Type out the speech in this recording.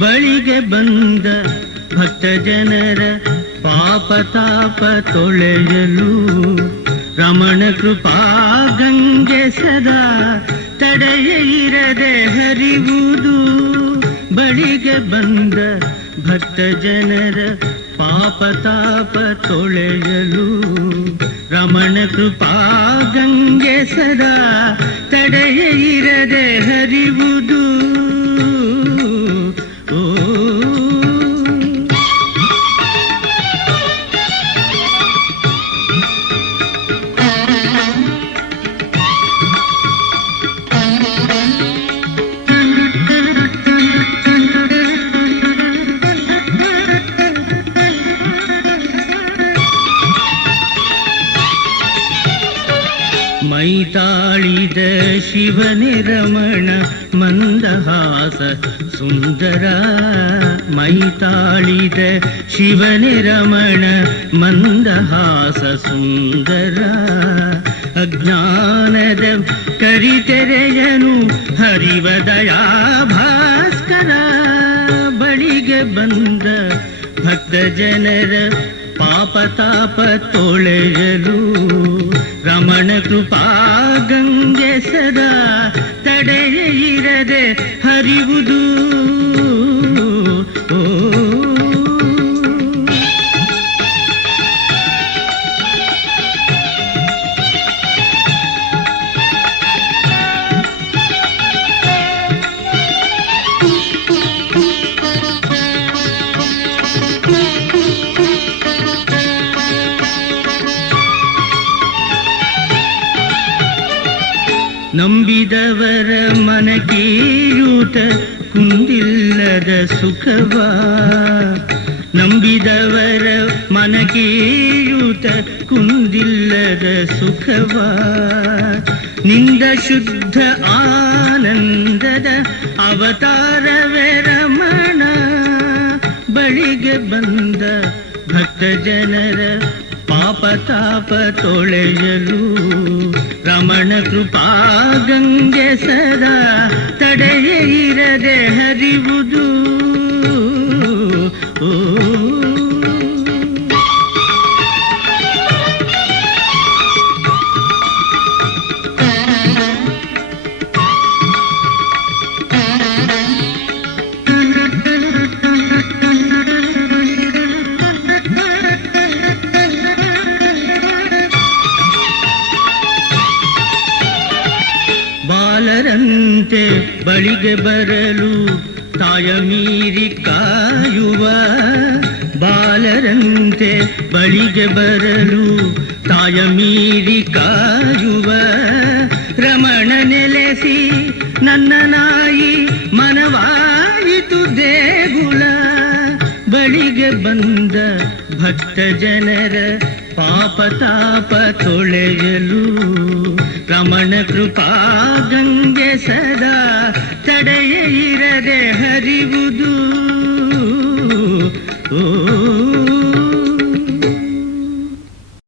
ಬಳಿಗೆ ಬಂದ ಭಕ್ತ ಜನರ ಪಾಪ ತಾಪ ತೊಳೆಯಲು ರಮಣ ಕೃಪಾ ಗಂಗೆ ಸದಾ ತಡೆಯ ಇರದೆ ಹರಿವುದು. ಬಳಿಗೆ ಬಂದ ಭಕ್ತ ಜನರ ಪಾಪ ತಾಪ ತೊಳೆಯಲು ರಮಣ ಕೃಪಾ ಗಂಗೆ ಸದಾ ತಡೆಯ ಇರದೆ ಹರಿವುದು. ಮೈತಾಳಿದ ಶಿವನೇ ರಮಣ ಮಂದಹಾಸ ಸುಂದರ. ಮೈತಾಳಿದ ಶಿವನೇ ರಮಣ ಮಂದಹಾಸ ಸುಂದರ. ಅಜ್ಞಾನದ ಕರಿತೆರೆಯನು ಹರಿವ ದಯಾ ಭಾಸ್ಕರ. ಬಳಿಗೆ ಬಂದ ಭಕ್ತ ಜನರ ಪಾಪ ತಾಪ ತೊಳೆಯಲು ರಮಣ ಕೃಪಾ ಗಂಗೆ ಸದಾ ತಡೆಯ ಇರದೆ ಹರಿವುದು. ನಂಬಿದವರ ಮನಕೀಯೂತ ಕುಂದಿಲ್ಲದ ಸುಖವ. ನಂಬಿದವರ ಮನಕೀಯೂತ ಕುಂದಿಲ್ಲದ ಸುಖವ. ನಿಂದ ಶುದ್ಧ ಆನಂದದ ಅವತಾರವೇ ರಮಣ. ಬಳಿಗೆ ಬಂದ ಭಕ್ತ ಜನರ ಪಾಪ ತಾಪ ತೊಳೆಯಲು ರಮಣ ಕೃಪಾ ಗಂಗೆ ಸದಾ ತಡೆಯ ಇರದೆ ಹರಿವುದು. ಬಾಲರಂತೆ ಬಳಿಗೆ ಬರಲು ತಾಯ ಮೀರಿ ಕಾಯುವ. ಬಾಲರಂತೆ ಬಳಿಗೆ ಬರಲು ತಾಯ ಮೀರಿ ಕಾಯುವ. ರಮಣ ನೆಲೆಸಿ ನನ್ನ ನಾಯಿ ಮನವಾಯಿತು ದೇಗುಲ. ಬಳಿಗೆ ಬಂದ ಭಕ್ತ ಜನರ ಪಾಪ ತಾಪ ತೊಳೆಯಲು ರಮಣ ಕೃಪಾ ಗಂಗೆ ಸದಾ ತಡೆಯ ಇರದೆ ಹರಿವುದು.